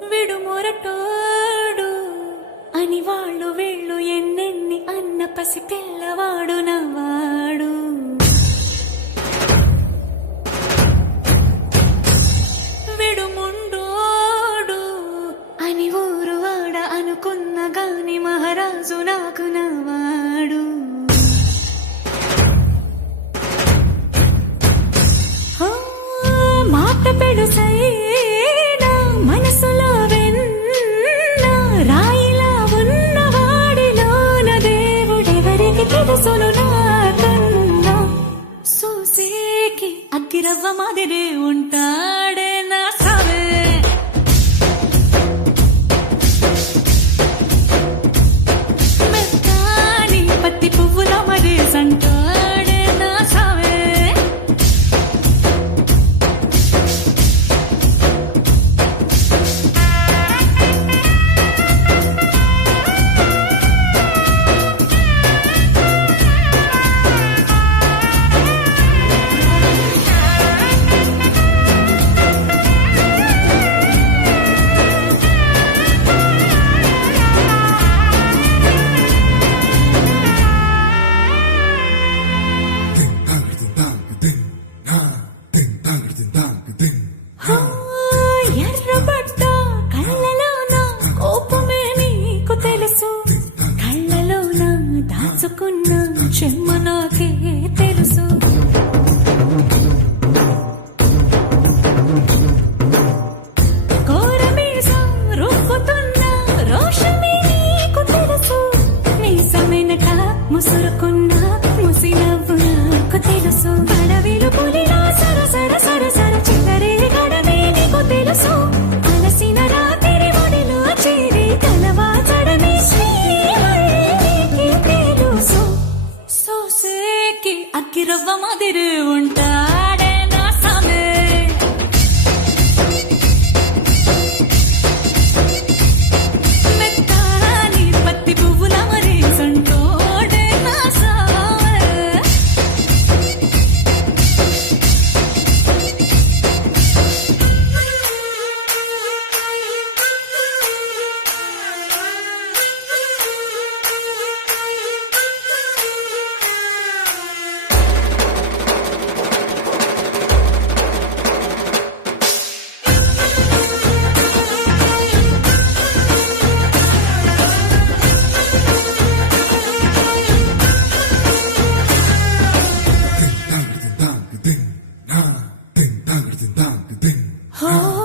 విడు మొరటోడు అని వాళ్ళు వీళ్ళు ఎన్నెన్ని అన్న పసి పిల్లవాడు నవ్వాడు. విడు ముండోడు అని ఊరు వాడ అనుకున్న గాని మహారాజు నాకు నవ్వాడు. మాట పెడుసైనా మనసులో వెన్న రాయిలా ఉన్నవాడిలోన దేవుడెవరికి తెలుసును నాకన్నా. సూసేకి అగ్గిరవ్వ మాదిరే ఉంటాడే నా సావే. మెత్తాని పత్తి పువ్వుల మరే సంటాడే నా సావే. ఎర్రబడ్డ కళ్ళలోన కోపమే నీకు తెలుసు. కళ్ళలోన దాచుకున్న చెమ్మ నాకే తెలుసు. కోరమీసం రుబ్బుతున్న రోషమే నీకు తెలుసు. మీసమెనక ముసురుకున్న ముసినవ్వు నాకు తెలుసు. అడవిలు పులిలా సరసర సరసర చివరి గడమే నీకు తెలుసు. అలసిన రాత్రి ఒడిలో చేరి కలవాచడమే శ్రీవల్లికి తెలుసు. సోసేకి అగ్గిరవ్వ మాదిరి ఉంటాడే నా సామే. మెత్తాని పత్తి పువ్వుల మరీ సంటోడే నా సామే. Oh